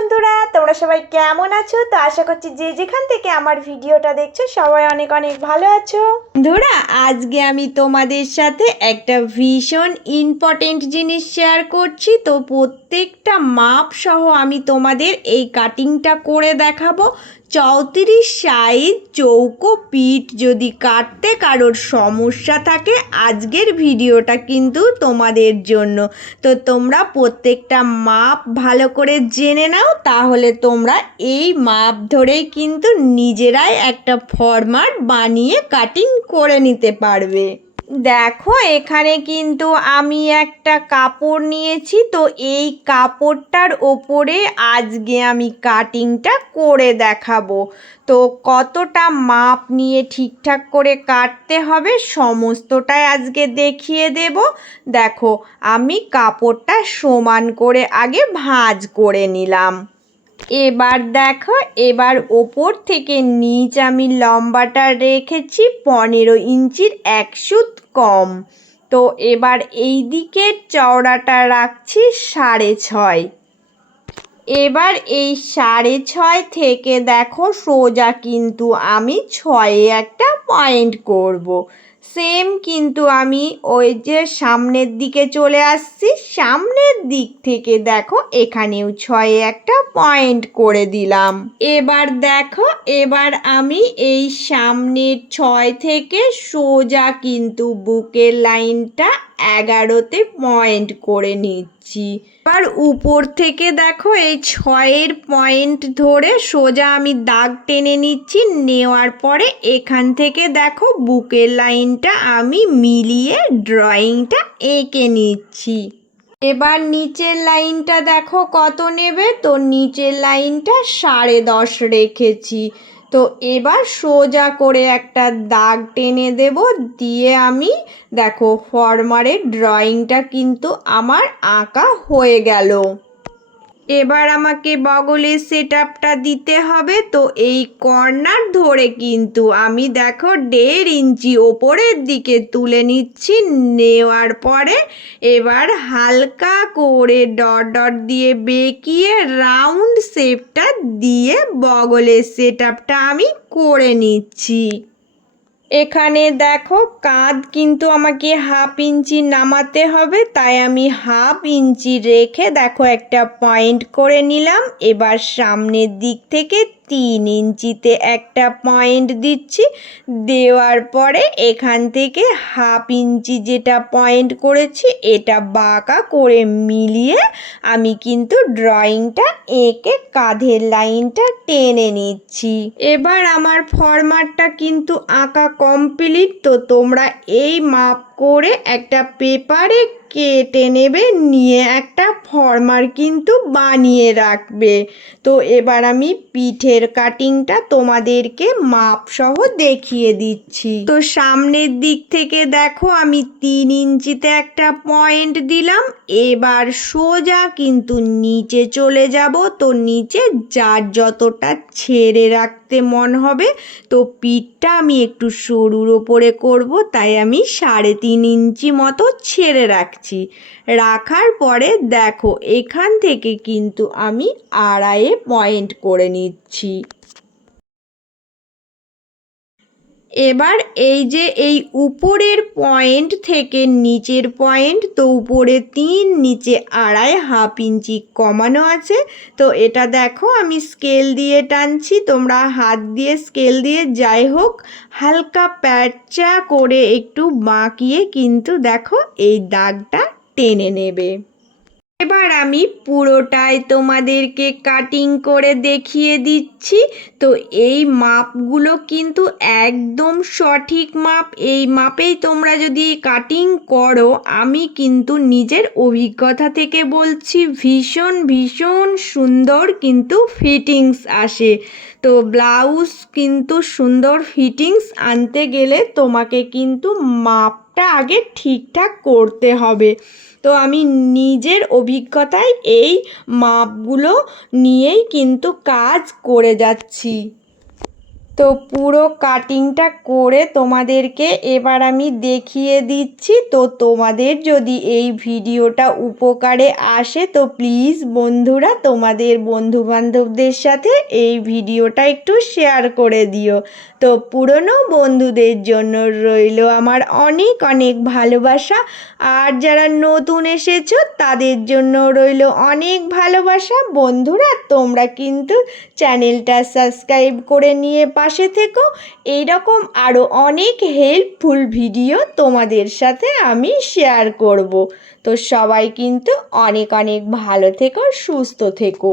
বন্ধুরা, তোমরা সবাই কেমন আছো? তো আশা করছি যে যেখান থেকে আমার ভিডিওটা দেখছ, সবাই অনেক অনেক ভালো আছো। বন্ধুরা, আজকে আমি তোমাদের সাথে একটা ভীষণ ইম্পর্টেন্ট জিনিস শেয়ার করছি। তো প্রত্যেকটা মাপ সহ আমি তোমাদের এই কাটিংটা করে দেখাবো। চৌত্রিশ সাইজ চৌকো পিঠ যদি কাটতে কারোর সমস্যা থাকে, আজকের ভিডিওটা কিন্তু তোমাদের জন্য। তো তোমরা প্রত্যেকটা মাপ ভালো করে জেনে নাও, তাহলে তোমরা এই মাপ ধরেই কিন্তু নিজেরাই একটা ফরম্যাট বানিয়ে কাটিং করে নিতে পারবে। দেখো, এখানে কিন্তু আমি একটা কাপড় নিয়েছি, তো এই কাপড়টার ওপরে আজকে আমি কাটিংটা করে দেখাবো। তো কতটা মাপ নিয়ে ঠিকঠাক করে কাটতে হবে সমস্তটাই আজকে দেখিয়ে দেব। দেখো, আমি কাপড়টা সমান করে আগে ভাঁজ করে নিলাম। এবার দেখো, এবার ওপর থেকে নিচ আমি লম্বাটা রেখেছি পনেরো ইঞ্চির এক সুত কম তো এবার এই দিকের চওড়াটা রাখছি সাড়ে ছয় এবার এই সাড়ে ছয় থেকে দেখো সোজা কিন্তু আমি ছয়ে একটা পয়েন্ট করব। সেম কিন্তু আমি ওই যে সামনের দিকে চলে আসছি, সামনের দিক থেকে দেখো এখানেও ছয়ে একটা পয়েন্ট করে দিলাম। এবার দেখো, এবার আমি এই সামনের ছয় থেকে সোজা কিন্তু বুকের লাইনটা এগারোতে পয়েন্ট করে নিচ্ছি। এবার উপর থেকে দেখো এই ছয়ের পয়েন্ট ধরে সোজা আমি দাগ টেনে নিচ্ছি, নেওয়ার পরে এখান থেকে দেখো বুকের লাইনটা আমি মিলিয়ে ড্রয়িংটা এঁকে নিচ্ছি। এবার নিচের লাইনটা দেখো কত নেবে? তো নিচের লাইনটা সাড়ে দশ রেখেছি। তো এবার সোজা করে একটা দাগ টেনে দেব, দিয়ে আমি দেখো ফর্মারের ড্রয়িংটা কিন্তু আমার আঁকা হয়ে গেল। এবার আমাকে বগলের সেট দিতে হবে। তো এই কর্নার ধরে কিন্তু আমি দেখো দেড় ইঞ্চি ওপরের দিকে তুলে নিচ্ছি নেওয়ার পরে এবার হালকা করে ডট ডট দিয়ে বেঁকিয়ে রাউন্ড শেপটা দিয়ে বগলের সেট আমি করে নিচ্ছি। এখানে দেখো কাঁধ কিন্তু আমাকে হাফ ইঞ্চি নামাতে হবে, তাই আমি হাফ ইঞ্চি রেখে দেখো একটা পয়েন্ট করে নিলাম। এবার সামনের দিক থেকে তিন ইঞ্চিতে একটা পয়েন্ট দিচ্ছি। দেওয়ার পরে এখান থেকে হাফ ইঞ্চি যেটা পয়েন্ট করেছি, এটা বাঁকা করে মিলিয়ে আমি কিন্তু ড্রয়িংটা এঁকে কাঁধের লাইনটা টেনে নিচ্ছি। এবার আমার ফরম্যাটটা কিন্তু আঁকা কমপ্লিট। তো তোমরা এই মাপ করে একটা পেপারে কেটে নেবে, নিয়ে একটা ফর্মার কিন্তু বানিয়ে রাখবে। তো এবার আমি পিঠের কাটিংটা তোমাদেরকে মাপসহ দেখিয়ে দিচ্ছি। তো সামনের দিক থেকে দেখো, আমি তিন ইঞ্চিতে একটা পয়েন্ট দিলাম। এবার সোজা কিন্তু নিচে চলে যাব। তো নিচে যার যতটা ছেড়ে রাখতে মন হবে। তো পিঠটা আমি একটু সরুর ওপরে করব, তাই আমি সাড়ে তিন ইঞ্চি মতো ছেড়ে রাখছি। রাখার পরে দেখো, এখান থেকে কিন্তু আমি আড়াইয়ে পয়েন্ট করে নিচ্ছি। এবার এই যে এই উপরের পয়েন্ট থেকে নিচের পয়েন্ট, তো উপরে তিন, নিচে আড়াই, হাফ ইঞ্চি কমানো আছে। তো এটা দেখো, আমি স্কেল দিয়ে টানছি, তোমরা হাত দিয়ে স্কেল দিয়ে যাই হোক, হালকা প্যাচা করে একটু বাঁকিয়ে কিন্তু দেখো এই দাগটা টেনে নেবে। এবার আমি পুরোটাই তোমাদেরকে কাটিং করে দেখিয়ে দিচ্ছি। তো এই মাপগুলো কিন্তু একদম সঠিক মাপ। এই মাপেই তোমরা যদি কাটিং করো, আমি কিন্তু নিজের অভিজ্ঞতা থেকে বলছি, ভীষণ ভীষণ সুন্দর কিন্তু ফিটিংস আসে। তো ব্লাউজ কিন্তু সুন্দর ফিটিংস আনতে গেলে তোমাকে কিন্তু মাপটা আগে ঠিকঠাক করতে হবে। তো আমি নিজের অভিজ্ঞতায় এই মাপগুলো নিয়েই কিন্তু কাজ করে যাচ্ছি। তো পুরো কাটিংটা করে তোমাদেরকে এবার আমি দেখিয়ে দিচ্ছি। তো তোমাদের যদি এই ভিডিওটা উপকারে আসে, তো প্লিজ বন্ধুরা, তোমাদের বন্ধু বান্ধবদের সাথে এই ভিডিওটা একটু শেয়ার করে দিও। তো পুরনো বন্ধুদের জন্য রইল আমার অনেক অনেক ভালোবাসা। আর যারা নতুন এসেছ, তাদের জন্য রইল অনেক ভালোবাসা। বন্ধুরা, তোমরা কিন্তু চ্যানেলটা সাবস্ক্রাইব করে নিয়ে পাশে থেকো। এইরকম আরও অনেক হেল্পফুল ভিডিও তোমাদের সাথে আমি শেয়ার করব। তো সবাই কিন্তু অনেক অনেক ভালো থেকো, সুস্থ থেকো।